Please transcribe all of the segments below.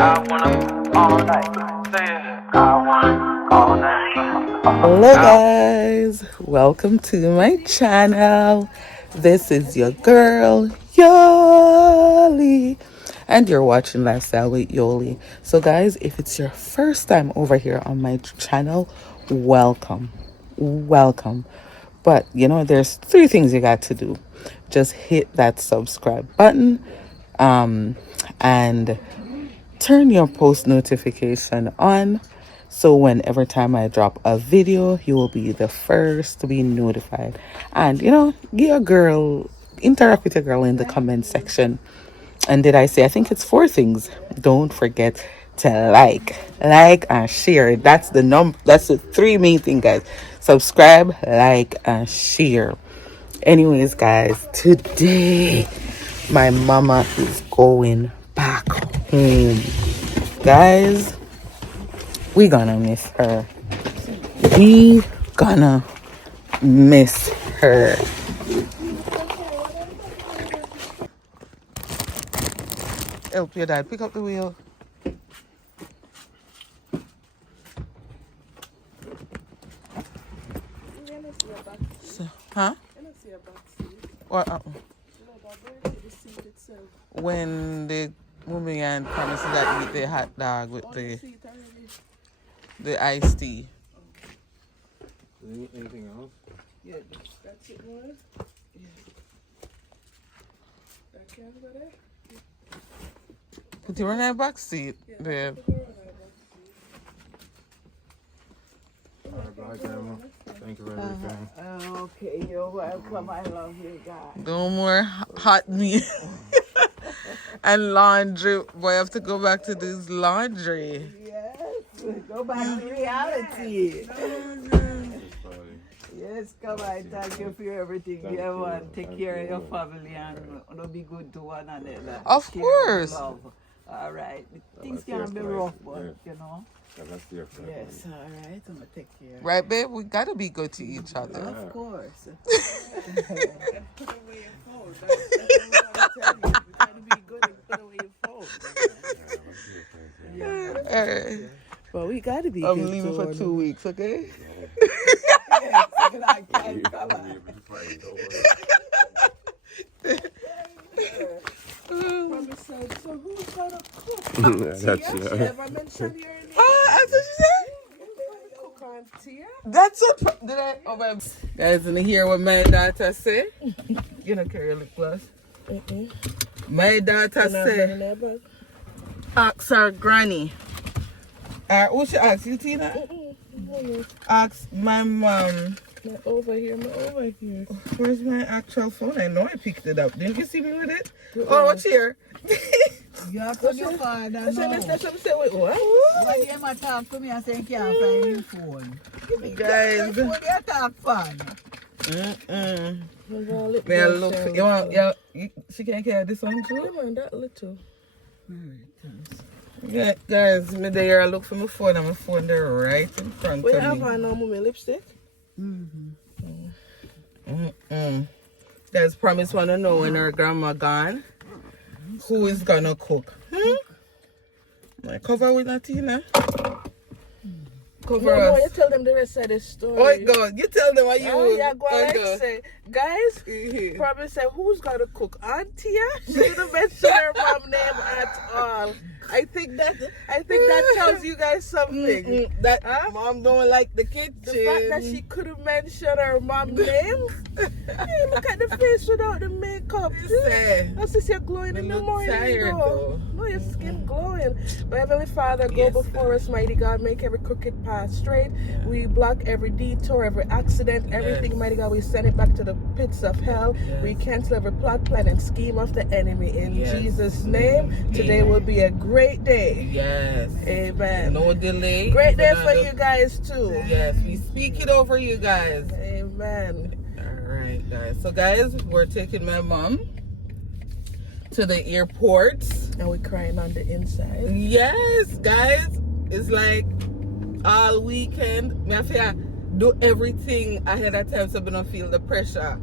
Hello guys, welcome to my channel. This is your girl Yoli and you're watching Lifestyle with Yoli. So guys, if it's your first time over here on my channel, welcome. But you know, there's 3 things you got to do. Just hit that subscribe button and turn your post notification on, so whenever time I drop a video, you will be the first to be notified. And you know, interact with your girl in the comment section. And did I say, I think it's 4 things. Don't forget to like and share. That's the 3 main thing, guys. Subscribe, like and share. Anyways guys, today my mama is going back home. Guys, we gonna miss her. Help your dad pick up the wheel. Huh? What? When the woman and promised that eat the hot dog with the iced tea. Anything else? Yeah, that's it, one. Yeah. That can go there? Put it on that back seat, babe. Alright, bye, Grandma. Thank you for everything. Okay, you're welcome. I love you guys. No more hot meal and laundry. Boy, I have to go back to this laundry. Yes, go back to reality. Yes, come on. Thank you for everything. You ever take care of your family and be good to one another. Of course. Love. All right. Things can be rough, but you know. Yes, all right. I'm going to take care. Right, babe? We gotta be good to each other. Of course. Put away your phone. That's what I'm telling you. We gotta be good and put away your phone. But we got to be I'm good. leaving for 2 weeks, okay? Yes, I can't come on. So who's gonna cook? That's Never mentioned your name. That's what she said? Cook on Tia? That's what. Did I? Oh, my. Guys, didn't hear what my daughter say? You don't carry a lip gloss. My daughter say, ask her granny. Who she ask you, Tina? Ask my mom. Over here. Where's my actual phone? I know I picked it up. Didn't you see me with it? Oh, what's here? You have to your father now. What? Why you ever talk to me and say you can't find your phone? Guys. What phone you talk fun? May I look? You want? She can't carry this one too? Come on, that little. Yeah, guys, me there. I look for my phone and my phone there right in front We of have me. a normal lipstick. Guys, promise wanna know when her grandma gone, who is gonna cook? My cover with Latina. Cover No, us. you tell them the rest of the story. Oh God, you tell them what you. Yeah, go ahead God. say, guys. Probably say who's gonna cook? Auntie? She didn't mention her mom name at all. I think that tells you guys something. That mom don't like the kitchen. The fact that she couldn't mention her mom name. Hey, look at the face without the makeup. That's just you're glowing in the look morning. tired, though. No, your skin glowing. But Heavenly Father, go before us, mighty God. Make every crooked path straight. We block every detour, every accident, everything, mighty God. We send it back to the pits of hell. We cancel every plot, plan, and scheme of the enemy. In Jesus' name, today will be a great day. Yes. Amen. No delay. Great day for you guys too. Yes, we speak it over you guys. Amen. Alright guys. So guys, we're taking my mom to the airport. And we're crying on the inside. Yes, guys. It's like all weekend. Me have to do everything ahead of time so we don't feel the pressure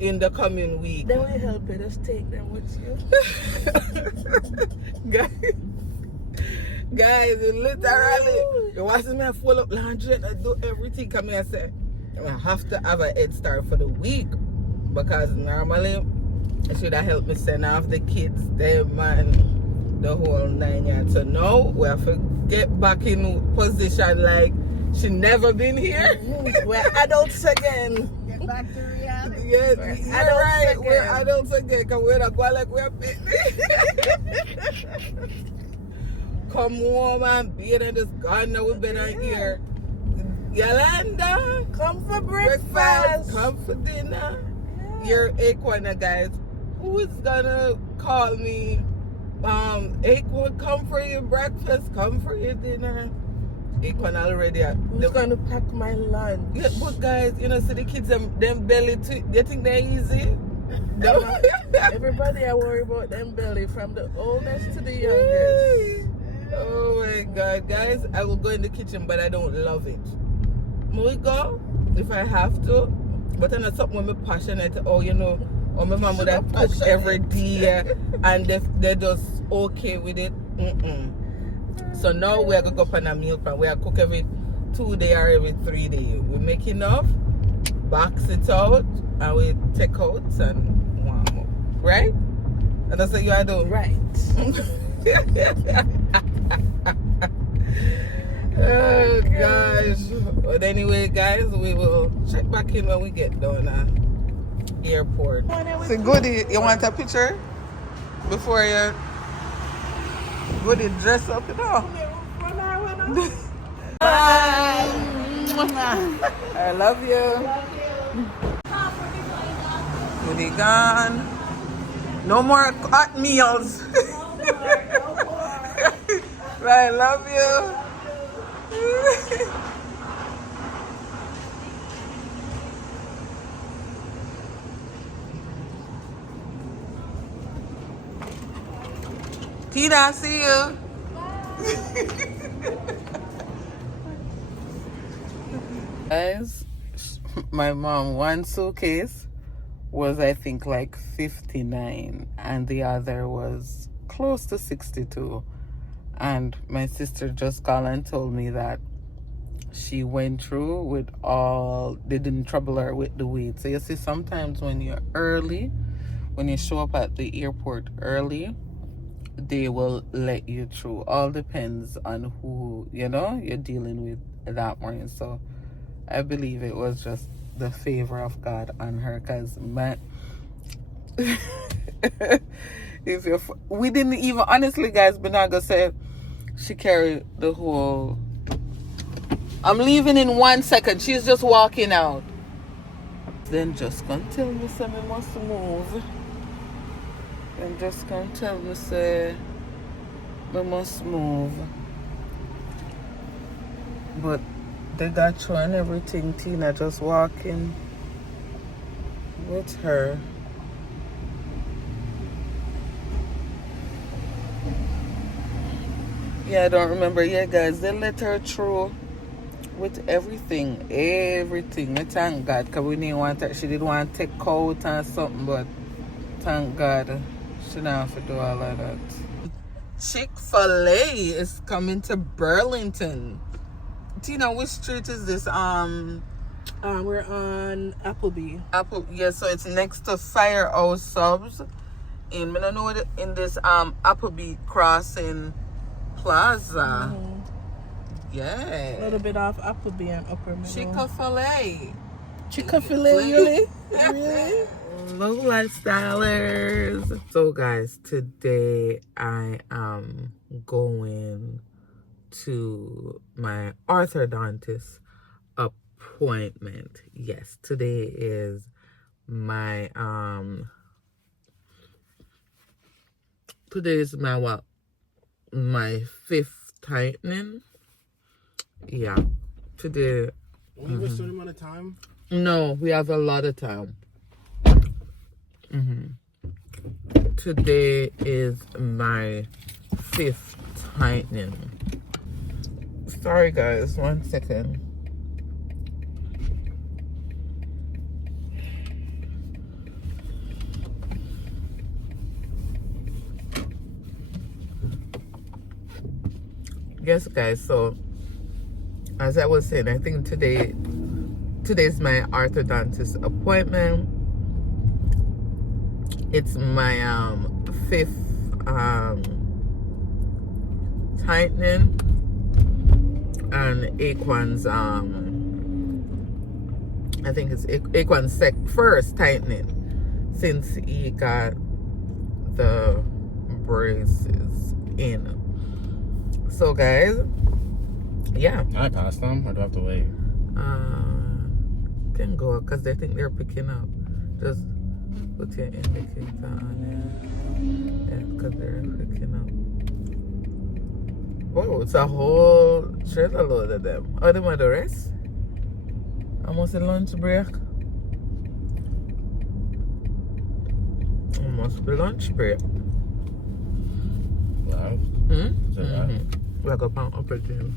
in the coming week. Then we help you. Just take them with you. Guys, Guys, it literally, you watch me full up laundry and I do everything. Come here, I say, I have to have a head start for the week because normally it should have helped me send off the kids, them and the whole 9 yards. So now we have to get back in position like she never been here. We're adults again. Get back to reality. Yes, We're you're adults right. again. We're adults again because we're not going like we're picnic. Come home and bathe and just gone now. We better here. Yolanda, Come for breakfast. come for dinner. You're Aquana, guys. Who is gonna call me? Aquan, come for your breakfast, come for your dinner. Aquan already. Who's going to pack my lunch? Yeah, but guys, you know, see the kids, them belly, they think they're easy. No. Everybody I worry about them belly from the oldest to the youngest. Oh my God, guys, I will go in the kitchen, but I don't love it. We go if I have to, but I'm not something when I'm passionate. Oh, you know, or my mom would have cooked every day, and they're just okay with it. So now we're gonna go up on a meal plan. We are cook every 2 days or every 3 days. We make enough, box it out, and we take out and warm up. Right? And that's what you are doing. Right. Oh gosh. But anyway, guys, we will check back in when we get down at airport. So Goody, you want a picture before you Goody dress up, you know? Bye. I love you. Goody gone. No more hot meals. I love you. Tina, see you. Guys, my mom, one suitcase was I think like 59 and the other was close to 62. And my sister just called and told me that she went through with all, they didn't trouble her with the weight. So you see, sometimes when you're early, when you show up at the airport early, they will let you through. All depends on who, you know, you're dealing with that morning. So I believe it was just the favor of God on her, because man, if you're, we didn't even, honestly guys, Benaga said she carried the whole, I'm leaving in 1 second, she's just walking out. Then just gonna tell me something must move. Then just gonna tell me say we must move. But they got through and everything. Tina just walking with her. Yeah, I don't remember. Yeah, guys, they let her through with everything. Everything. I thank God, because we didn't want her. She didn't want to take out and something, but thank God she didn't have to do all of that. Chick-fil-A is coming to Burlington. Tina, which street is this? We're on Appleby. Yeah, so it's next to Firehouse Subs in, I don't know what in this Appleby Crossing Plaza. Yeah. A little bit off Appleby and Upper Middle. Chick-fil-A. Chick-fil-A, really? Really? Low lifestylers. So guys, today I am going to my orthodontist appointment. Yes, today is my what? My 5th tightening. Yeah. Today. Only have a certain amount of time? No, we have a lot of time. Today is my 5th tightening. Sorry guys, 1 second. Yes, guys. So, as I was saying, I think today's my orthodontist appointment. It's my fifth tightening, and Aquan's I think it's Aquan's first tightening since he got the braces in. So guys, yeah. Can I pass them or do I have to wait? Can go because they think they're picking up. Just put your indicator on there. Yeah, because they're picking up. Whoa, it's a whole trailer load of them. Oh, them are the rest? Almost a lunch break. Almost be lunch break. Live? Is it live? Like a pound upper gym.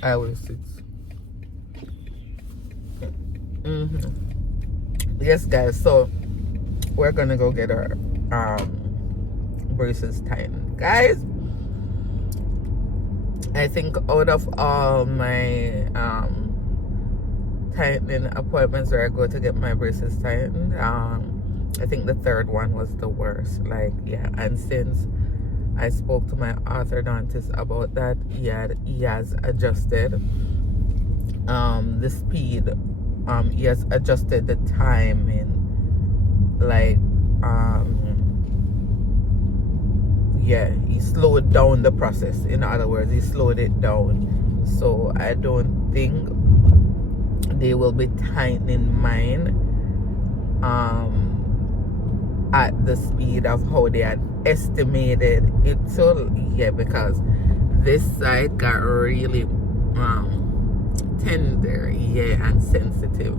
I always sit. Yes, guys. So we're gonna go get our braces tightened, guys. I think out of all my tightening appointments where I go to get my braces tightened, I think the third one was the worst. Like, yeah. And since I spoke to my orthodontist about that, he has adjusted the speed. He has adjusted the timing. Like, yeah, he slowed down the process. In other words, he slowed it down. So I don't think they will be tightening mine at the speed of how they had estimated it to. Yeah, because this side got really tender, yeah, and sensitive.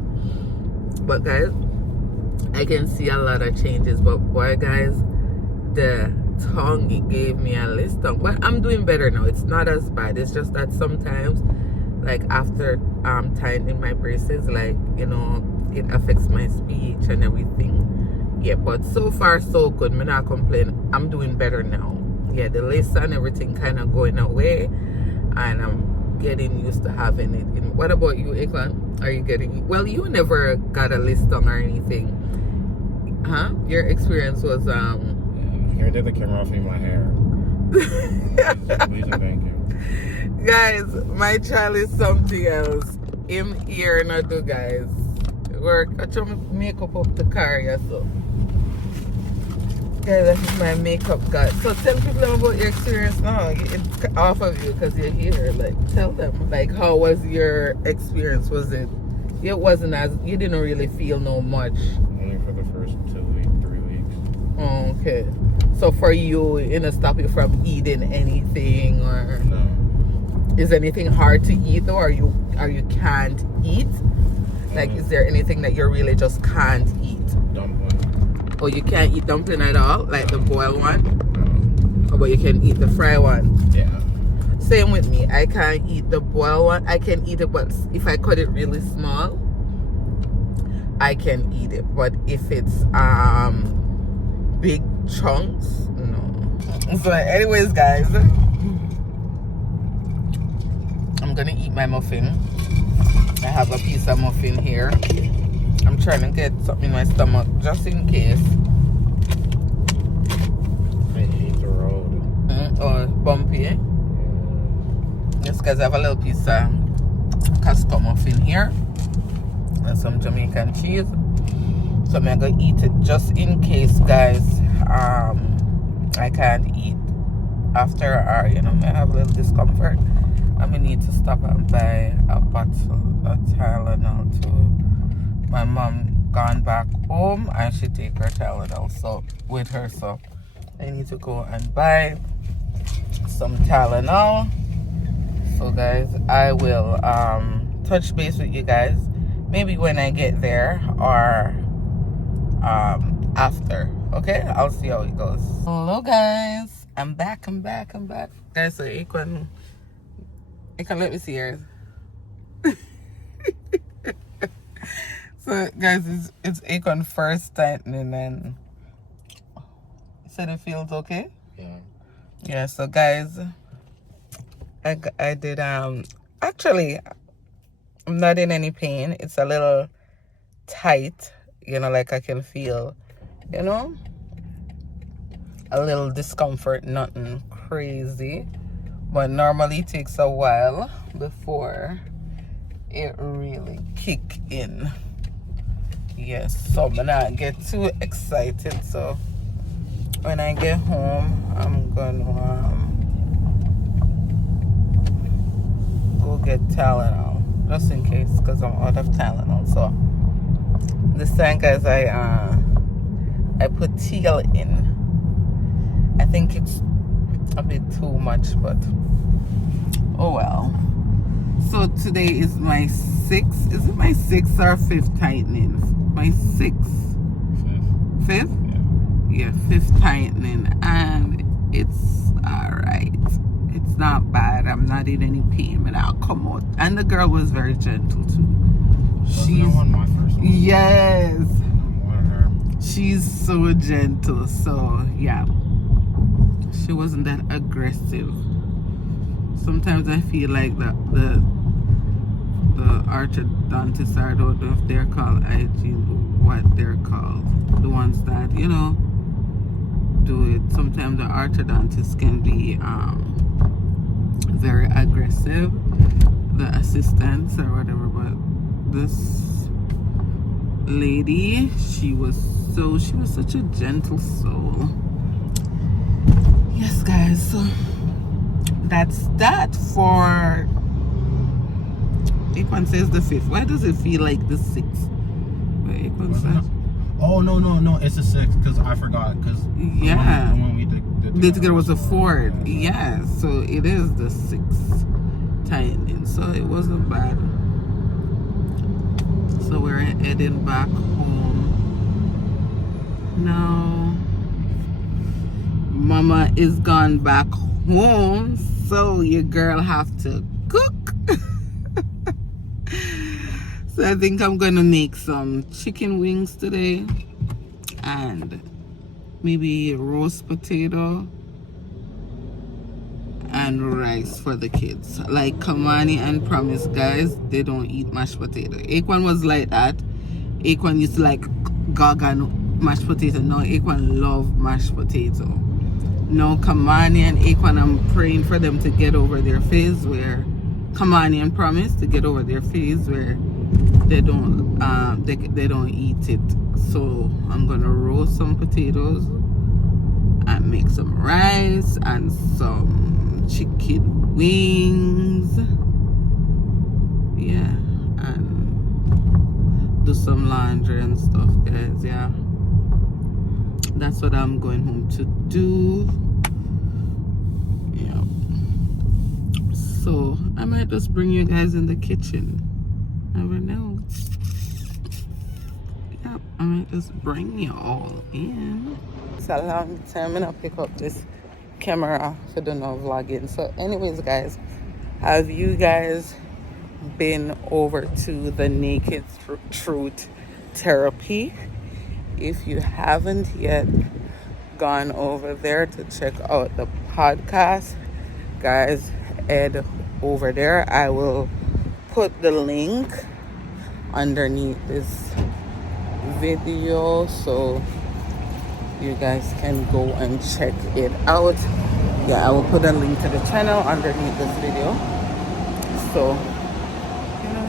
But guys, I can see a lot of changes. But boy, guys, the tongue, it gave me a list tongue. But I'm doing better now. It's not as bad. It's just that sometimes, like after tightening my braces, like, you know, it affects my speech and everything. Yeah, but so far so good. Me not complain. I'm doing better now. Yeah, the list and everything kind of going away, and I'm getting used to having it in. What about you, Akon? Are you getting, well, you never got a list tongue or anything, huh? Your experience was Here, take the camera off me, my hair. Please and thank you. guys, my child is something else. Him here not do, guys. Work, I try to make up the car, yeah, so. Guys, that is my makeup guy. So tell people about your experience now. It's off of you because you're here. Like, tell them, like, how was your experience? Was it wasn't as, you didn't really feel no much? Only for the first 2 weeks, 3 weeks. Oh, okay. So for you, it didn't stop you from eating anything, or No. is anything hard to eat though, or you can't eat? Like, is there anything that you really just can't eat? Dumpling. Oh, you can't eat dumpling at all? Like the boiled one? No. Oh, but you can eat the fried one? Yeah. Same with me. I can't eat the boiled one. I can eat it, but if I cut it really small, I can eat it. But if it's big chunks, no. So anyways, guys, I'm gonna eat my muffin. I have a piece of muffin here. I'm trying to get something in my stomach just in case. I hate the road. Or bumpy, eh? Yes, guys, I have a little piece of custom muffin here and some Jamaican cheese. So I'm gonna eat it just in case, guys. I can't eat after, or you know, I have a little discomfort. I'm gonna need to stop and buy a bottle of Tylenol too. My mom gone back home and she take her Tylenol with her, so I need to go and buy some Tylenol. So guys, I will touch base with you guys maybe when I get there, or after. Okay, I'll see how it goes. Hello guys, I'm back. Guys, so you can let me see yours. So guys, it's Akon first tightening, and said it feels okay. Yeah. Yeah, so guys, I did actually I'm not in any pain. It's a little tight, like I can feel, a little discomfort, nothing crazy. But normally it takes a while before it really kick in. Yes, so I'm not get too excited. So when I get home, I'm gonna go get Tylenol just in case, because I'm out of Tylenol. So this time, guys, I put teal in. I think it's a bit too much, but oh well. So today is my sixth. Is it my sixth or fifth tightening? My sixth. Fifth? Yeah, fifth tightening, and it's alright. It's not bad. I'm not in any pain, but I'll come out. And the girl was very gentle too. She's my first one. Yes. She's so gentle. So yeah. She wasn't that aggressive. Sometimes I feel like the orthodontists, I don't know if they're called hygiene, what they're called. The ones that, do it. Sometimes the orthodontists can be very aggressive, the assistants or whatever, but this lady, she was such a gentle soul. Yes, guys, so that's that for Akon says the 5th. Why does it feel like the 6th? Wait, Akon says, oh no, it's the 6th because I forgot, because yeah, when we did together was a 4th. Yeah, so it is the 6th tightening, so it wasn't bad. So we're heading back home now. Mama is gone back home, so your girl have to cook. So I think I'm gonna make some chicken wings today and maybe roast potato and rice for the kids. Like Kamani and Promise, guys, they don't eat mashed potato. Akon was like that. Akon used to like gaga mashed potato. No, Akon love mashed potato. Now Kamani and Akon, I'm praying for them to get over their phase where Kamani and Promise to get over their phase where they don't they don't eat it. So I'm gonna roast some potatoes and make some rice and some chicken wings, yeah, and do some laundry and stuff, guys. Yeah, that's what I'm going home to do. Yeah, so I might just bring you guys in the kitchen. Never know. Yeah, I might just bring you all in. It's a long time and I pick up this camera for the no vlogging. So anyways, guys, have you guys been over to the Naked Truth therapy? If you haven't yet gone over there to check out the podcast, guys, head over there. I will put the link underneath this video so you guys can go and check it out. Yeah, I will put a link to the channel underneath this video, so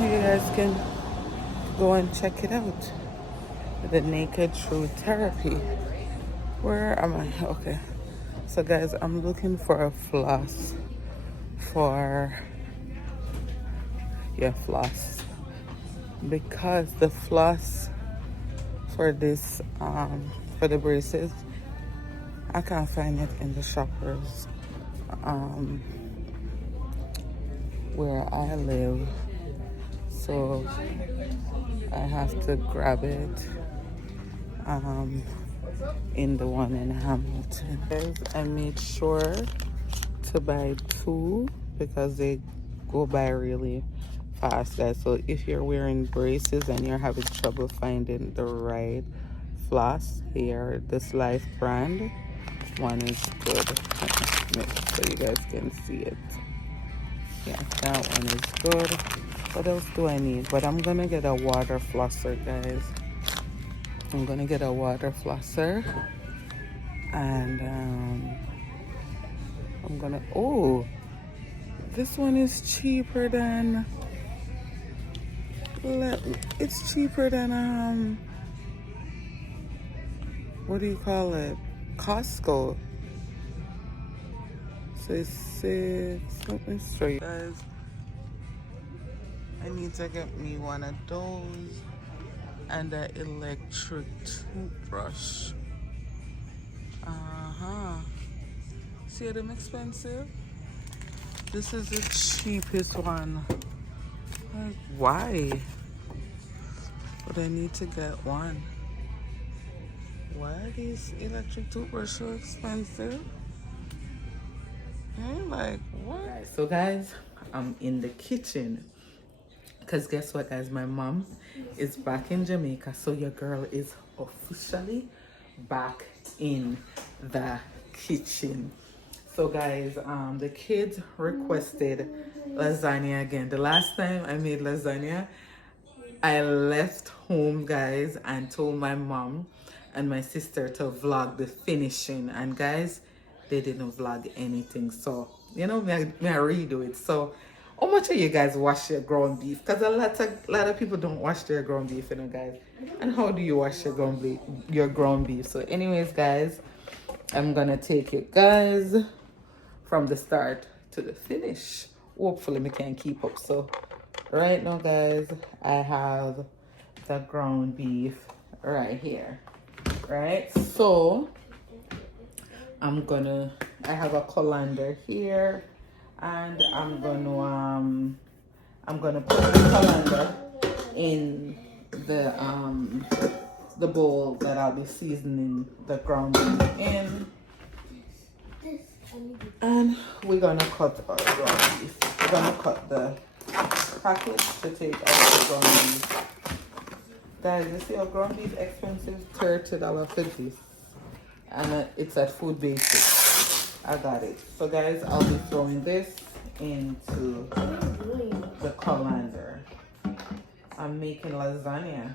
you guys can go and check it out. The Naked Truth therapy. Where am I? Okay, so guys, I'm looking for a floss floss, because the floss for this for the braces, I can't find it in the shoppers where I live, so I have to grab it in the one in Hamilton. Guys, I made sure to buy 2 because they go by really fast, guys. So if you're wearing braces and you're having trouble finding the right floss, here, this Life brand one is good, so you guys can see it. Yeah, that one is good. What else do I need? But I'm gonna get a water flosser, guys. I'm gonna get a water flosser, and I'm gonna. Oh, this one is cheaper than. It's cheaper than what do you call it? Costco. So it's 6. Let me show you guys. I need to get me one of those and an electric toothbrush. See them expensive? This is the cheapest one. Like, why? But I need to get one. Why are these electric toothbrushes so expensive? Like, what? So guys, I'm in the kitchen. Because guess what, guys? My mom is back in Jamaica. So your girl is officially back in the kitchen. So guys, the kids requested lasagna again. The last time I made lasagna, I left home, guys, and told my mom and my sister to vlog the finishing. And guys, they didn't vlog anything. So, you know, may I redo it. So, how much of you guys wash your ground beef? Because a lot of people don't wash their ground beef, you know, guys. And how do you wash your ground beef? So anyways, guys, I'm going to take it, guys, from the start to the finish. Hopefully, we can keep up. So, right now, guys, I have the ground beef right here. Right? So, I have a colander here. And I'm gonna put the colander in the bowl that I'll be seasoning the ground beef in. And we're gonna cut our ground beef. We're gonna cut the package to take out the ground beef. Guys, you see our ground beef expensive? $30 for this. And it's at Food Basics. I got it. So guys, I'll be throwing this into the colander. I'm making lasagna.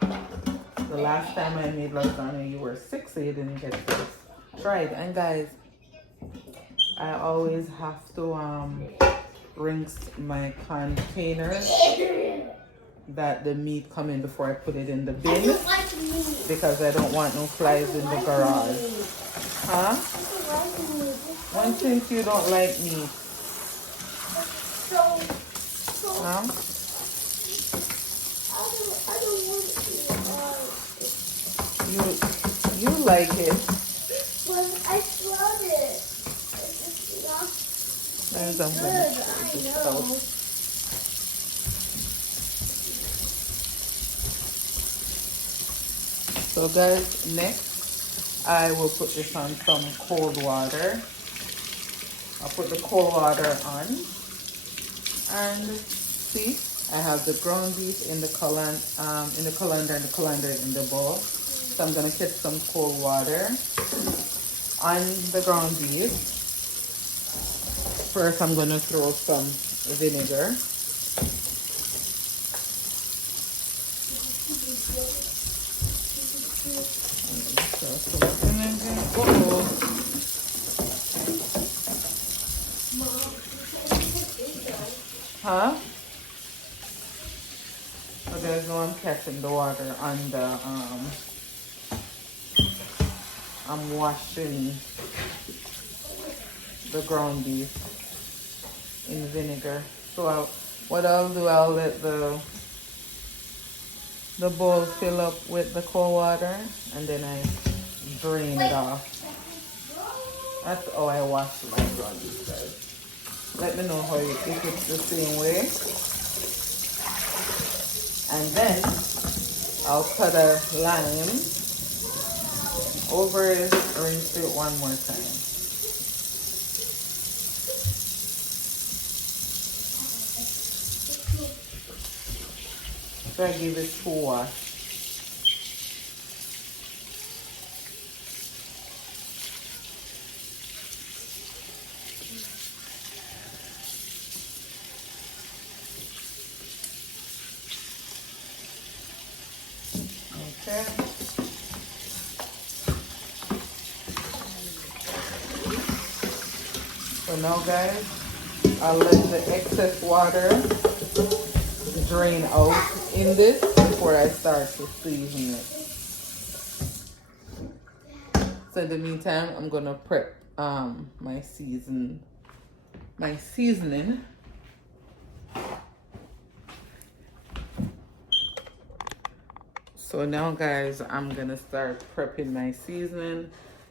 The last time I made lasagna, you were 6, so you didn't get to try it. And guys, I always have to rinse my containers that the meat come in before I put it in the bin, because I don't want no flies in the garage. Huh? When since you don't like meat? Huh? You like it? But I love it. It's not Guys, I'm good. gonna I take this know. out. So guys, next I will put this on some cold water. I'll put the cold water on, and see, I have the ground beef in the colander and the colander in the bowl. So I'm gonna get some cold water on the ground beef. First, I'm gonna throw some vinegar. Huh? But there's no, I'm catching the water on the I'm washing the ground beef in vinegar. So what I'll do, I'll let the bowl fill up with the cold water, and then I drain it off. That's how I wash my ground beef, guys. Let me know if it's the same way. And then I'll cut a lime over it, rinse it one more time. So I give it 2 wash. Okay. So now guys, I'll let the excess water drain out in this before I start to season it. So in the meantime, I'm gonna prep my seasoning. So now guys, I'm gonna start prepping my seasoning.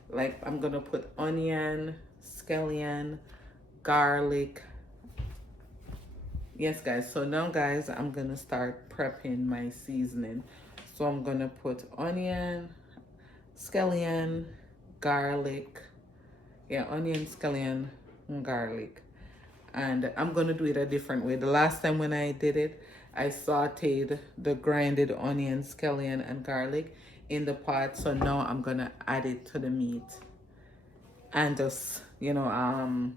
Like I'm gonna put onion, scallion, garlic. Yes guys, so now guys, I'm gonna start prepping my seasoning. So I'm gonna put onion, scallion, garlic. Yeah, onion, scallion, and garlic. And I'm gonna do it a different way. The last time when I did it, I sauteed the grinded onion, scallion, and garlic in the pot. So now I'm gonna add it to the meat and just, you know,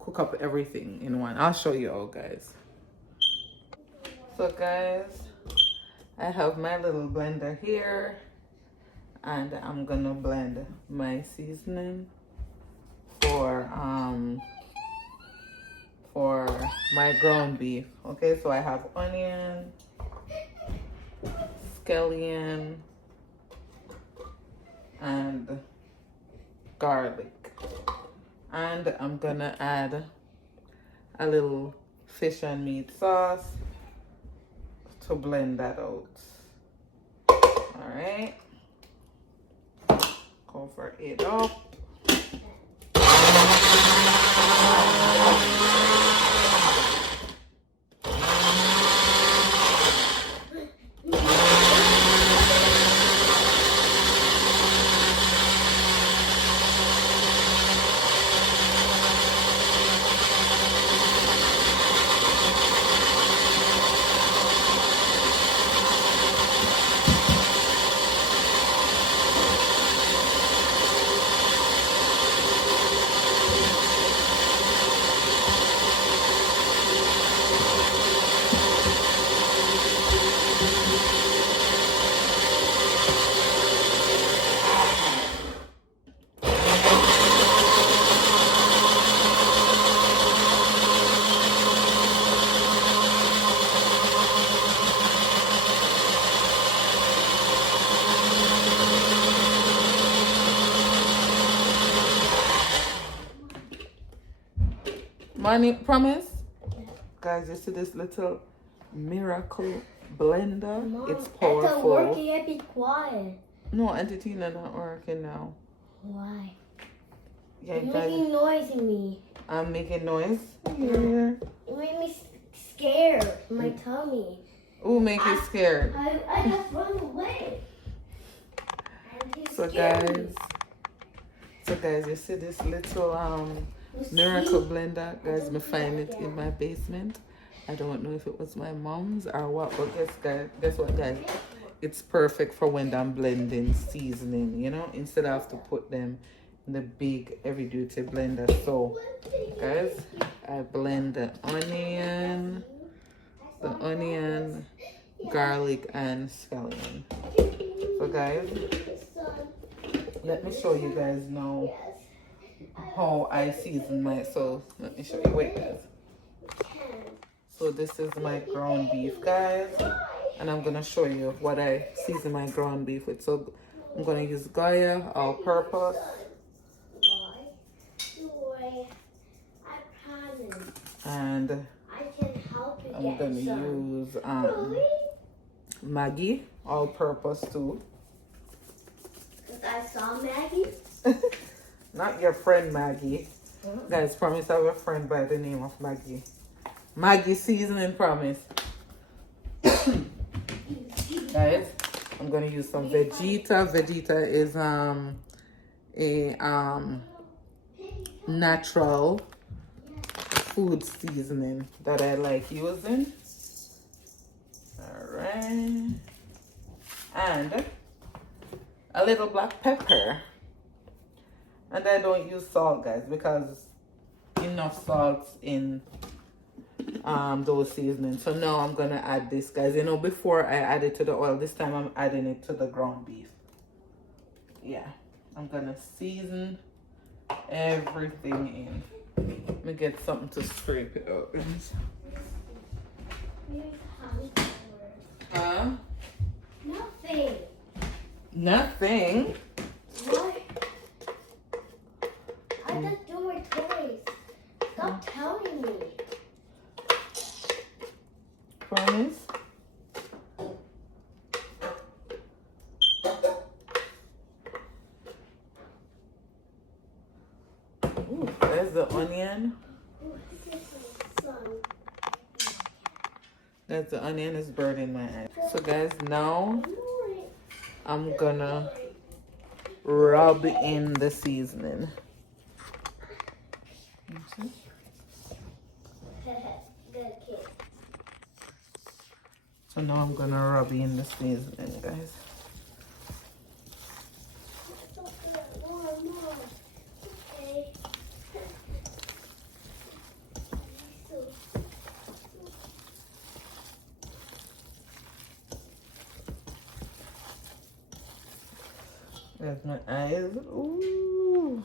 cook up everything in one. I'll show you all guys. So guys, I have my little blender here and I'm gonna blend my seasoning for my ground beef. Okay, so I have onion, scallion, and garlic. And I'm gonna add a little fish and meat sauce to blend that out. All right, cover it up. Money promise? Guys, you see this little miracle blender? Mom, It's it's powerful. working. I be quiet. No, Auntie Tina not working now. Why? Yeah, You're guys, making noise in me. I'm making noise. Yeah. You made me scared. My tummy. Ooh, make you scared. I just run away. I'm too So scared. guys, you see this little miracle blender? Guys, me find it in my basement. I don't know if it was my mom's or what, but guess what guys? It's perfect for when I'm blending seasoning, you know, instead I have to put them in the big heavy duty blender. So guys, I blend the onion, garlic, and scallion. So guys, let me show you guys now how I season my, so let me show you, wait guys. So this is my ground beef guys, and I'm gonna show you what I season my ground beef with. So I'm gonna use Goya all purpose. And I'm gonna use Maggi all purpose too. I saw Maggie. Not your friend Maggie. Guys, promise I have a friend by the name of Maggie. Maggie seasoning, promise. Guys, I'm gonna use some Vegeta. Vegeta is a natural food seasoning that I like using. Alright. And a little black pepper. And I don't use salt, guys, because enough salt in those seasonings. So now I'm gonna add this, guys. You know, before I add it to the oil, this time I'm adding it to the ground beef. Yeah, I'm gonna season everything in. Let me get something to scrape it out. Huh? Nothing. Nothing. What? I just do my toys. Stop telling me. Promise. Ooh, there's the onion. That's the onion is burning my eye. So guys, now I'm gonna rub in the seasoning. So now I'm gonna rub in the seasoning, guys. There's my eyes. Ooh.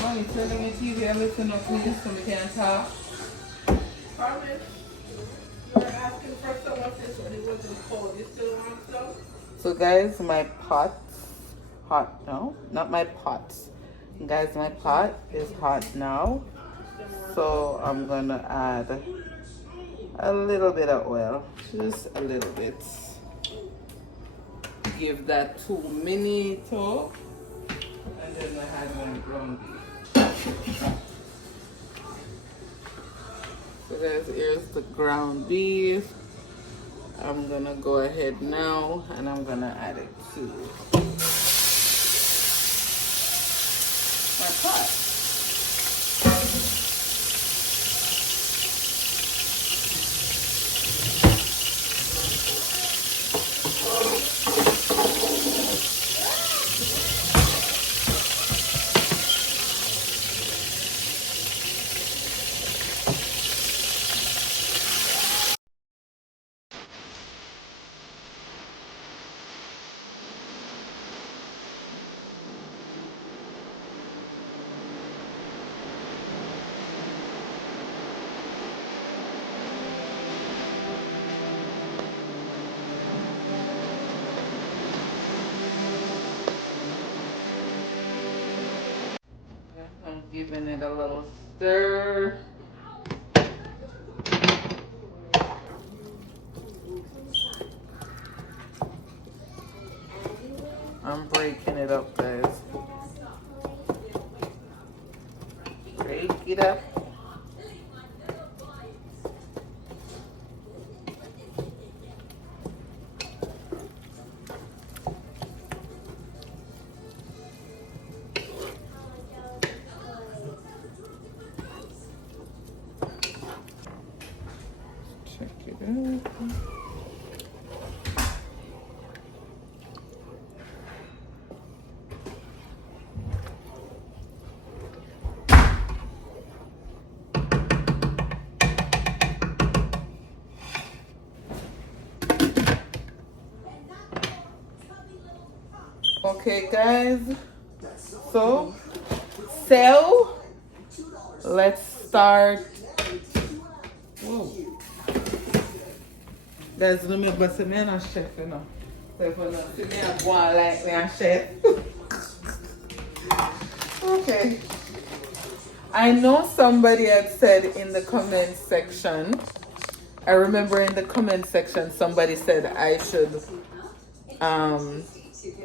Oh, you're turning your TV a little enough, please, so we can talk. Carmen, you were asking for some of this when it wasn't cold. You still want some? So guys, my not my pots. Guys, my pot is hot now. So I'm gonna add a little bit of oil, just a little bit. Give that 2 minutes, and then I add my ground beef. So guys, here's the ground beef. I'm gonna go ahead now and I'm gonna add it to my pot. I'm giving it a little stir. I'm breaking it up, guys. Break it up. Check it out. Okay, guys. So let's start. Whoa. Guys, let me bust me a chef, you know. So if you don't see me, I'm going like me a chef. Okay. I know somebody had said in the comment section, I remember in the comment section somebody said I should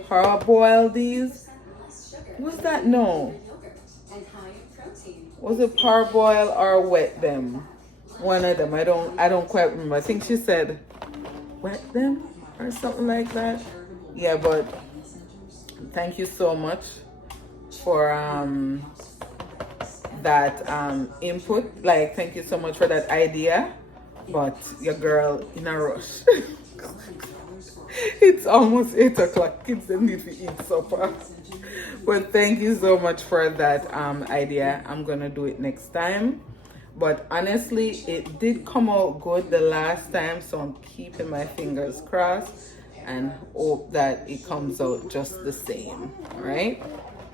parboil these. What's that? No. Was it parboil or wet them? One of them. I don't quite remember. I think she said wet them or something like that. Yeah, but thank you so much for that input. Like, thank you so much for that idea. But your girl in a rush. It's almost 8 o'clock. Kids don't need to eat supper. But thank you so much for that idea. I'm gonna do it next time. But honestly, it did come out good the last time, so I'm keeping my fingers crossed and hope that it comes out just the same. All right?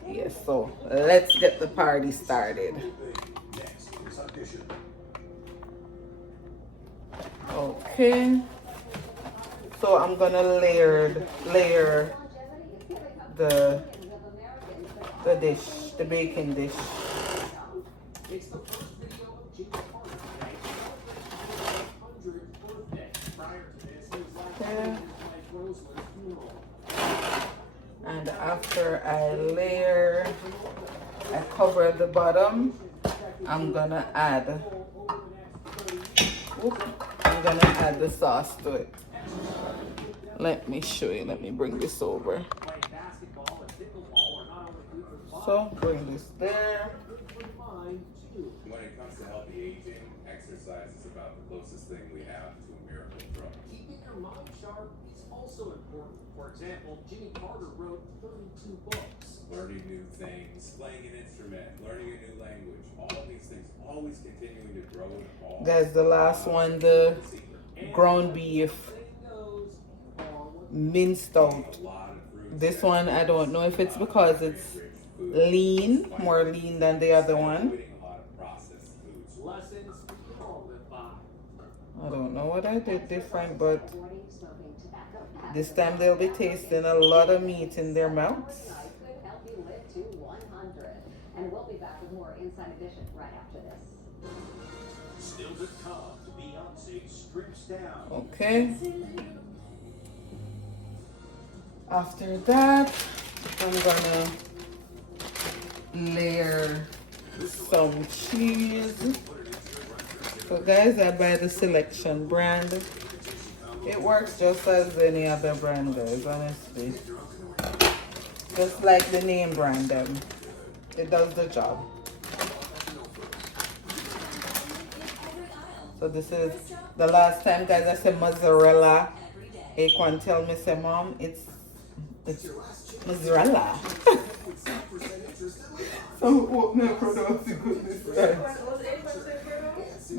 Yes, so let's get the party started. Okay. So I'm gonna layer the dish, the baking dish. Okay. And after I cover the bottom, I'm gonna add the sauce to it. Let me show you. Let me bring this over. So bring this there. When it comes to healthy aging, exercise is about the closest thing we have to a miracle drug. Keeping your mind sharp is also important. For example, Jimmy Carter wrote 32 books. Learning new things, playing an instrument, learning a new language, all of these things always continuing to grow and evolve. Guys, the last one, the ground beef minced out. This one, I don't know if it's because it's lean, more lean than the other one. I don't know what I did different, but this time they'll be tasting a lot of meat in their mouths. And we'll be back with more Inside Edition right after this. Still to come, Beyonce strips down. Okay. After that, I'm gonna layer some cheese. So guys, I buy the Selection brand. It works just as any other brand, guys, honestly. Just like the name brand them. It does the job. So this is the last time, guys, I said mozzarella. Acorn tell me, say, Mom, it's mozzarella. So what me pronounce it goodness, guys.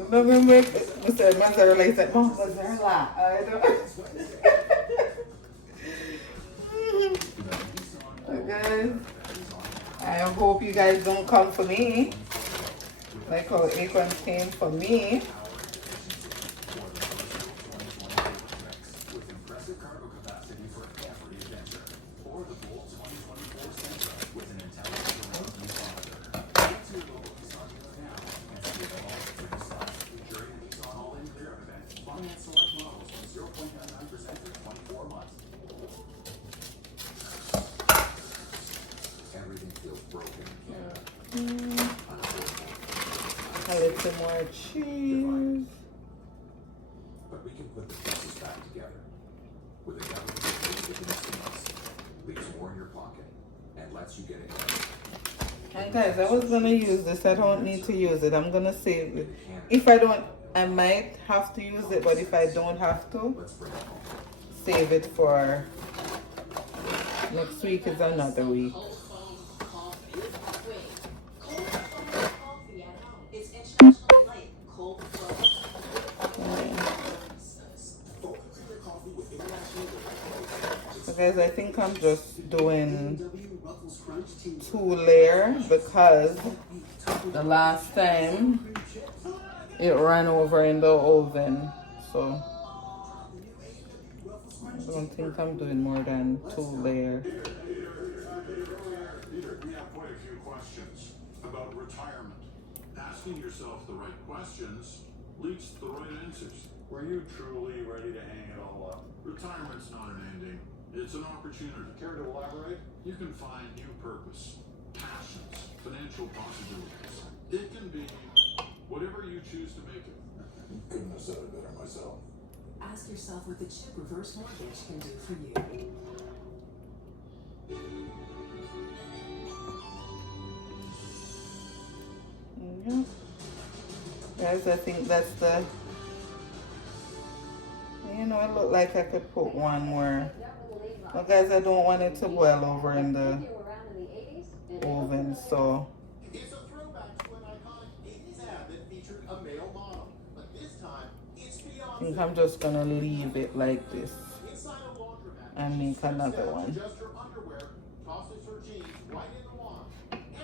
No, me said mozzarella. He said, Mom, mozzarella. I don't. Guys, I hope you guys don't come for me like how Acorn came for me. A little more cheese. But we can put the pieces back together. With a government that leaves more in your pocket and lets you get it done. And guys, I was gonna use this. I don't need to use it. I'm gonna save it. If I don't, I might have to use it, but if I don't have to, save it for next week is another week. So guys, I think I'm just doing 2 layers because the last time it ran over in the oven, so I don't think I'm doing more than 2 layers. We have quite a few questions about retirement. Asking yourself the right questions leads to the right answers. Were you truly ready to hang it all up? Retirement's not an ending. It's an opportunity. Care to elaborate? You can find new purpose, passions, financial possibilities. It can be whatever you choose to make it. Couldn't have said it better myself. Ask yourself what the chip reverse mortgage can do for you. Guys, I think that's the, you know, it looked like I could put one more. But guys, I don't want it to boil over in the oven, so. It's a throwback to an iconic 80s ad that featured a male model. But this time, it's I think I'm just gonna leave it like this inside a laundromat. and make another one. Adjusts her underwear, tosses her jeans right in the wash.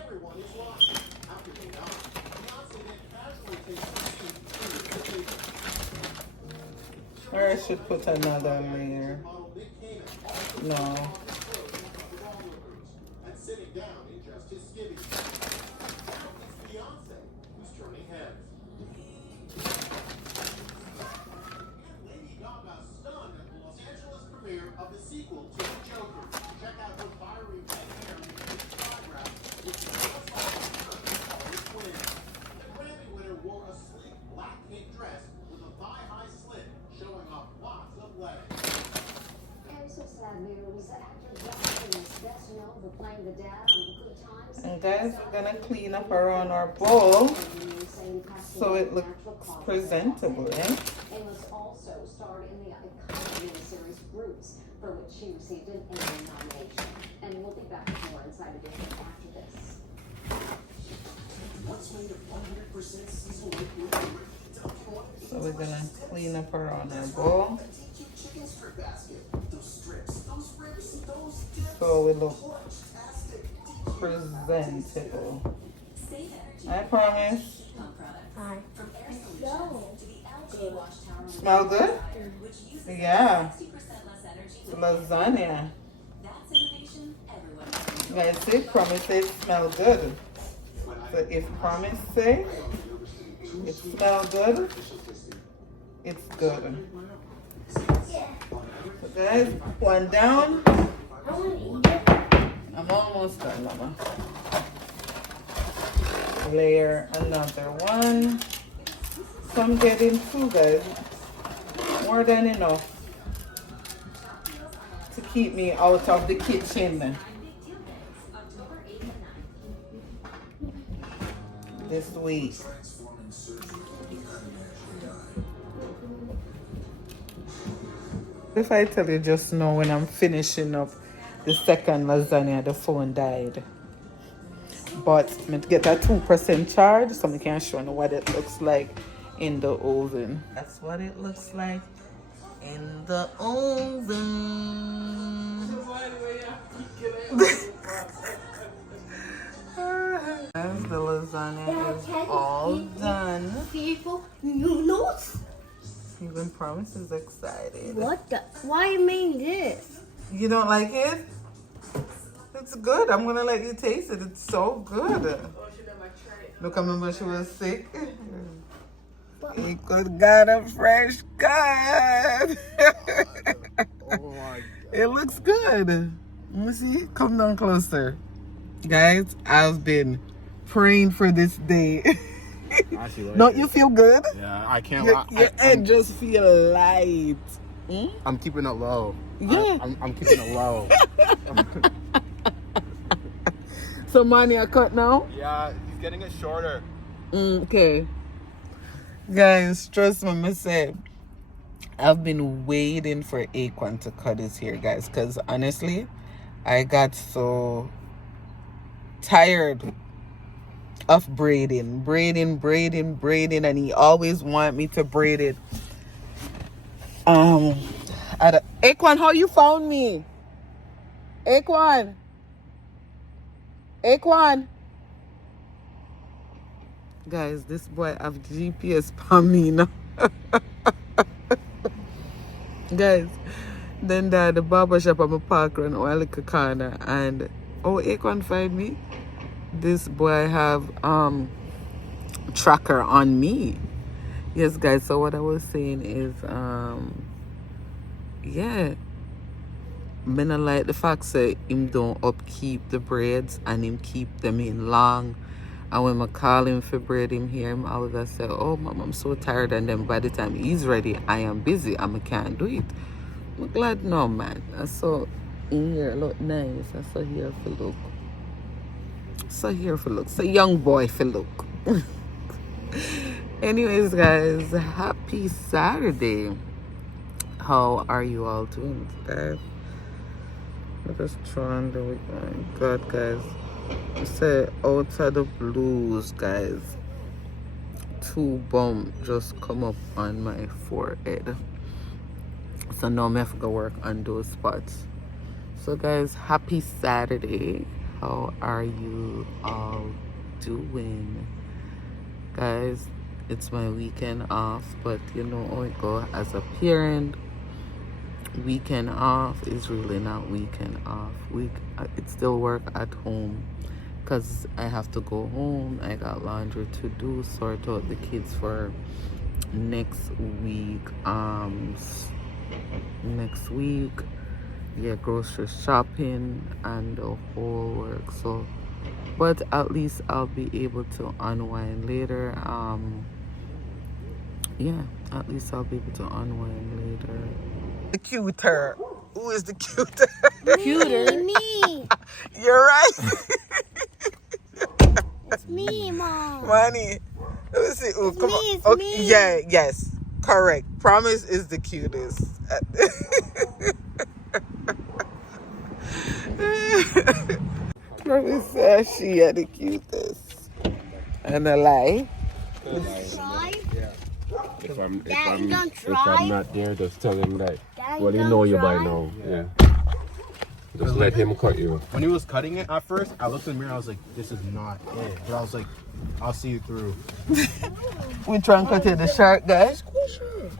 Everyone is watching. How could they not? Beyonce then casually takes her seat in the kitchen. Or I should put another layer. No. And sitting down in just his skivvies. Now it's Beyonce who's turning heads. And Lady Gaga stunned at the Los Angeles premiere of the sequel to The Joker. Check out her fiery red hair and big eyebrows, which is just like a shirt with all its twins. The Grammy winner wore a sleek black knit dress with a thigh-high slit showing off lots of legs. And so sad news. Actor Justin is best known for playing the dad on Good Times. And guys, we're gonna clean up around our bowl so it looks presentable, eh? Amos also starred in the iconic miniseries Roots, for which she received an Emmy nomination. And we'll be back with more Inside Edition after this. What's made of 100% seasonal liquid? So we're gonna clean up around our bowl Chicken strip basket. Those strips, those ribs, those dips. so it looks Fantastic. presentable. I promise. Hi. No. Smell good? Yeah. Lasagna. Guys, say promise it smell good. So if promise say it smell good, it's good. So guys, one down. I want to eat it. I'm almost done, Mama. Layer another one. So I'm getting two, guys. More than enough to keep me out of the kitchen this week. If I tell you just now when I'm finishing up the second lasagna, the phone died. But I'm going to get a 2% charge so I can show you what it looks like in the oven. That's what it looks like in the oven. As the lasagna is all done. People, noodles. Even Promise is excited. What the? Why you made this? You don't like it? It's good. I'm gonna let you taste it. It's so good. Look, I remember she was sick. He could got a fresh cut. Oh my God. It looks good. Let me see. Come down closer. Guys, I've been praying for this day. Don't you feel good? Yeah, I can't. Your head just feel light. Hmm? I'm keeping it low. Yeah. I'm keeping it low. So money I cut now? Yeah, he's getting it shorter. Okay. Guys, trust me, I said I've been waiting for Aquan to cut his hair, guys, because honestly, I got so tired of braiding, and he always want me to braid it. Aquan, how you found me? Aquan. Guys, this boy have GPS on me now. Guys, then the barber shop I'm a park around or like a corner and Aquan find me. This boy have tracker on me. Yes, guys, so what I was saying is yeah, me not like the fact that him don't upkeep the braids and him keep them in long And when I call him for bread, him here, him always say, oh, mom, I'm so tired. And then by the time he's ready, I am busy and I can't do it. I'm glad no, man. I saw in here look nice. I saw here for look. So here for look. So young boy for look. Anyways, guys, happy Saturday. How are you all doing today? Let us try on the weekend. God, guys. I say out of the blues, guys. 2 bumps just come up on my forehead. So now I have to go work on those spots. So guys, happy Saturday. How are you all doing? Guys, it's my weekend off, but you know how it go as a parent. Weekend off is really not weekend off. It's still work at home because I have to go home. I got laundry to do, sort out the kids for next week. Next week, yeah, grocery shopping and the whole work. So, but at least I'll be able to unwind later. Yeah, at least I'll be able to unwind later. The cuter. Who is the cuter? Cuter? Me. You're right. It's me, Mom. Money. Let me see. Ooh, It's come me, on. it's Okay. me. Yeah, yes. Correct. Promise is the cutest. Promise says she are the cutest. And a lie. Try? If I'm Daddy, don't if try. I'm not there, just tell him that. Daddy, Well, he don't know you by try. now. Yeah. Just let him cut you. When he was cutting it at first, I looked in the mirror, I was like, this is not it. But I was like, I'll see you through. We try and cut you the shark, guys. Okay.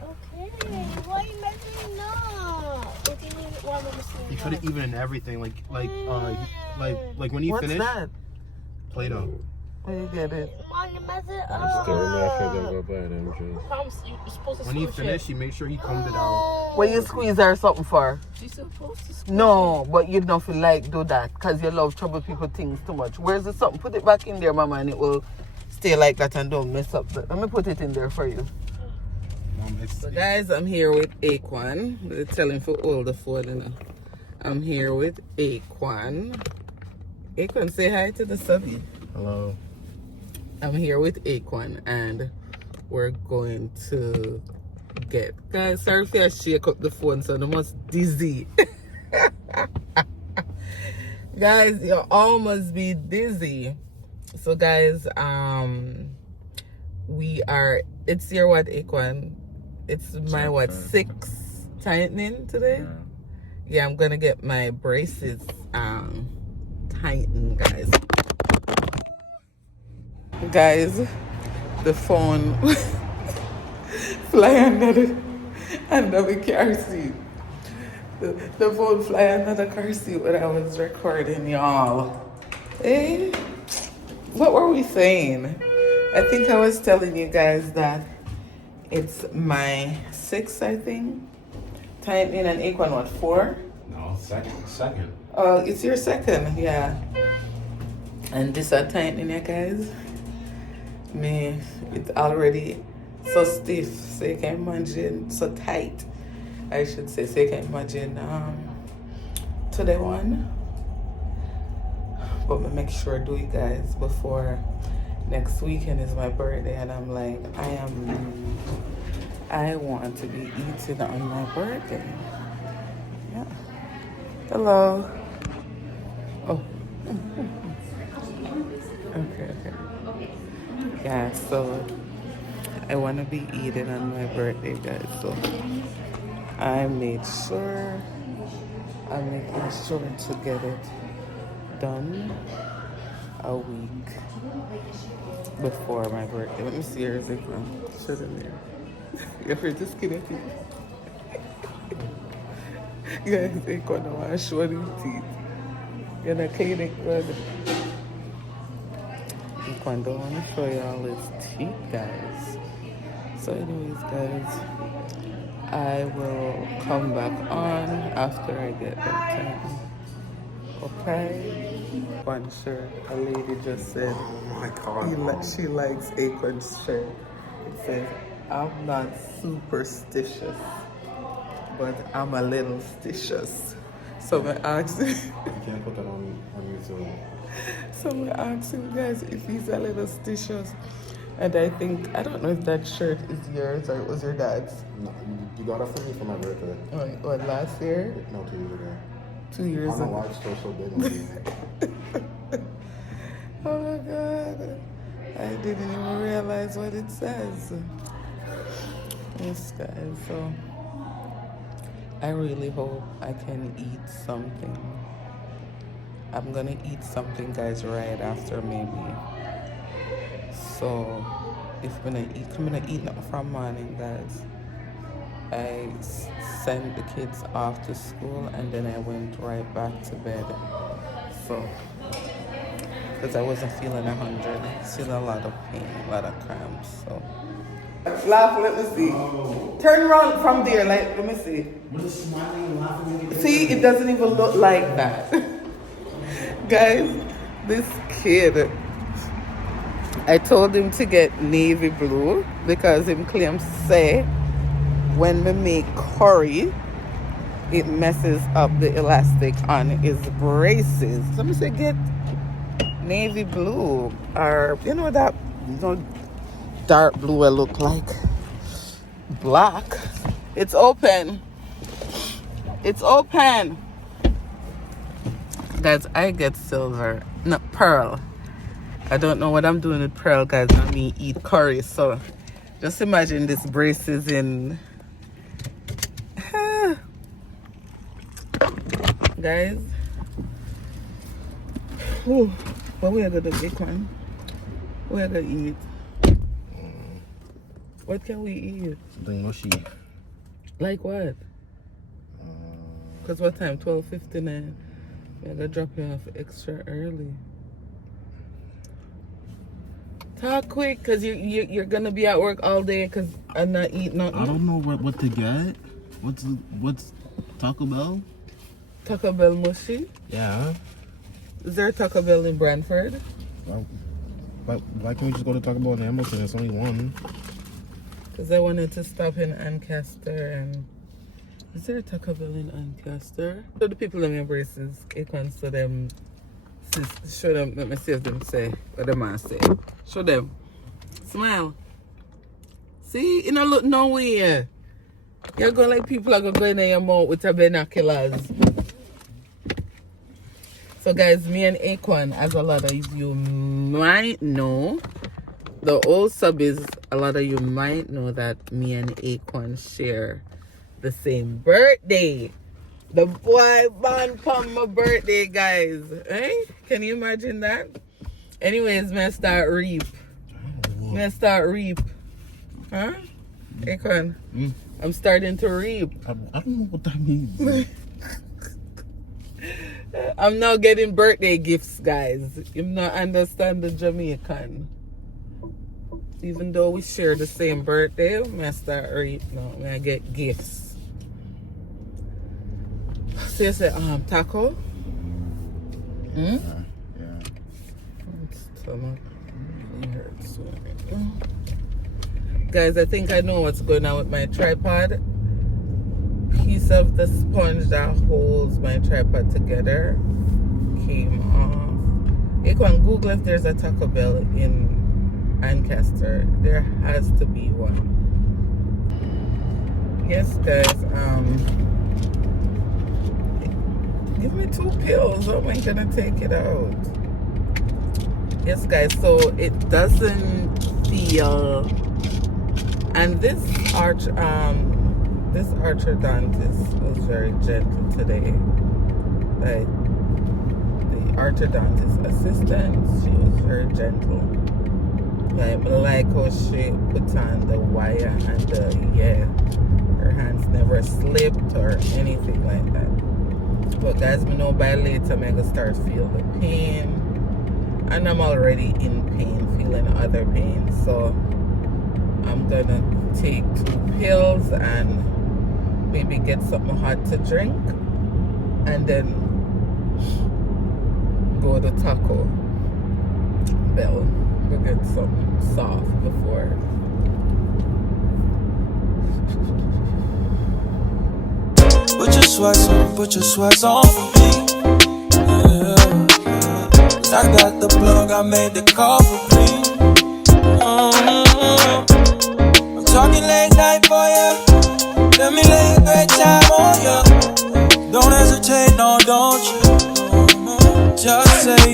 Why are you messing up? Okay, why am I messing He cut it even and everything, like when he What's finished. that? Play-Doh. Where you get it? Why you messing Just tell him after they up? go by them. Just. Promise you're supposed to When he squish finished, he made sure he combed it out. What you squeeze her something for? She's supposed to squish No, but you don't feel like do that because you love trouble people things too much. Where's the something? Put it back in there, mama, and it will stay like that and don't mess up. Let me put it in there for you. So guys, I'm here with Aquan. They're telling for all the phone, you know. I'm here with Aquan. Aquan, say hi to the subby. Hello. I'm here with Aquan and we're going to get, guys, sorry if I shake up the phone so I'm almost dizzy. Guys, you almost be dizzy. So guys, it's your what, Aquan? It's my what, 6 tightening today? Yeah, I'm gonna get my braces tightened, guys. Guys, the phone fly under the car seat. The phone fly under the car seat when I was recording, y'all. Eh? What were we saying? I think I was telling you guys that it's my 6th, I think. Tightening and Aquan, what, 4? No, second. Oh, it's your 2nd, yeah. And this are tightening, yeah, guys. Me, it's already so stiff, so you can imagine, so tight, I should say, so you can imagine today one. But make sure I do it, guys, before next weekend is my birthday, and I'm like, I want to be eating on my birthday. Yeah. Hello. Oh. Okay. Yeah, so I want to be eating on my birthday, guys. So I'm making sure to get it done a week before my birthday. Let me see yours again. Shut in there. You're just skinny teeth. Guys, they gonna wash one of teeth. You're not clean it good. I don't want to show y'all his teeth, guys. So anyways, guys, I will come back on after I get that time. Okay? One shirt. A lady just said Oh my god. she likes Acorn's shirt. It says, I'm not superstitious, but I'm a little stitious. So I asked You can't put that on YouTube. so I asked him guys if he's a little stitious. And I don't know if that shirt is yours or it was your dad's. No, you got it for me for my birthday. What, last year? No, 2 years ago. 2 years I don't know ago. why it's still so big on you. Oh my god. I didn't even realize what it says. Yes, guys, so I really hope I can eat something. I'm gonna eat something, guys, right after maybe. So if I'm gonna eat nothing from morning, guys. I sent the kids off to school and then I went right back to bed. So, because I wasn't feeling 100, still a lot of pain, a lot of cramps. So, laugh. Let me see. Turn around from there. Let me see. What is smiling and laughing? See, it doesn't even look like that. Guys, this kid, I told him to get navy blue because him claims say when we make curry, it messes up the elastic on his braces. So I say get navy blue or that dark blue will look like black. It's open. It's open. Guys, I get silver, not pearl. I don't know what I'm doing with pearl, guys. I mean, eat curry. So just imagine this braces in. Guys. Whew. What we are going to do, Acorn? We are going to eat. What can we eat? Something mushy. Like what? Because what time? 12:59. We're going to drop you off extra early. Talk quick, because you're going to be at work all day because I'm not eating nothing. I don't know what to get. What's Taco Bell? Taco Bell mushy? Yeah. Is there a Taco Bell in Brantford? Why can't we just go to Taco Bell in Hamilton? It's only one. Because I wanted to stop in Ancaster and... Is there a Taco Bell in Ancaster? So the people in my braces, Acorn, so them... Show them, let me see if them say what the man say. Show them. Smile. See, you don't look nowhere. You're going like people are going to go in your mouth with a binoculars. So guys, me and Acorn, as a lot of you might know, the old sub is, a lot of you might know that me and Acorn share the same birthday. The boy born on my birthday, guys. Eh? Can you imagine that? Anyways, may I start reap. Huh? Acorn? I'm starting to reap. I don't know what that means. I'm now getting birthday gifts, guys. You not understand the Jamaican. Even though we share the same birthday, I start reap now. I get gifts. So you say, taco? Yeah. Stomach really hurts. Guys, I think I know what's going on with my tripod. Piece of the sponge that holds my tripod together came off. You can Google if there's a Taco Bell in Ancaster. There has to be one. Yes, guys. Give me 2 pills. How am I gonna take it out? Yes, guys. So it doesn't feel. And this orthodontist was very gentle today. Like the orthodontist assistant, she was very gentle. Like how she put on the wire and her hands never slipped or anything like that. But guys, me know by later I'm gonna start feel the pain, and I'm already in pain, feeling other pain. So I'm gonna take 2 pills and maybe get something hot to drink, and then go to Taco Bell. We get something soft before. Put your sweats on for me. I got the plug, I made the call for free. I'm talking late night for ya.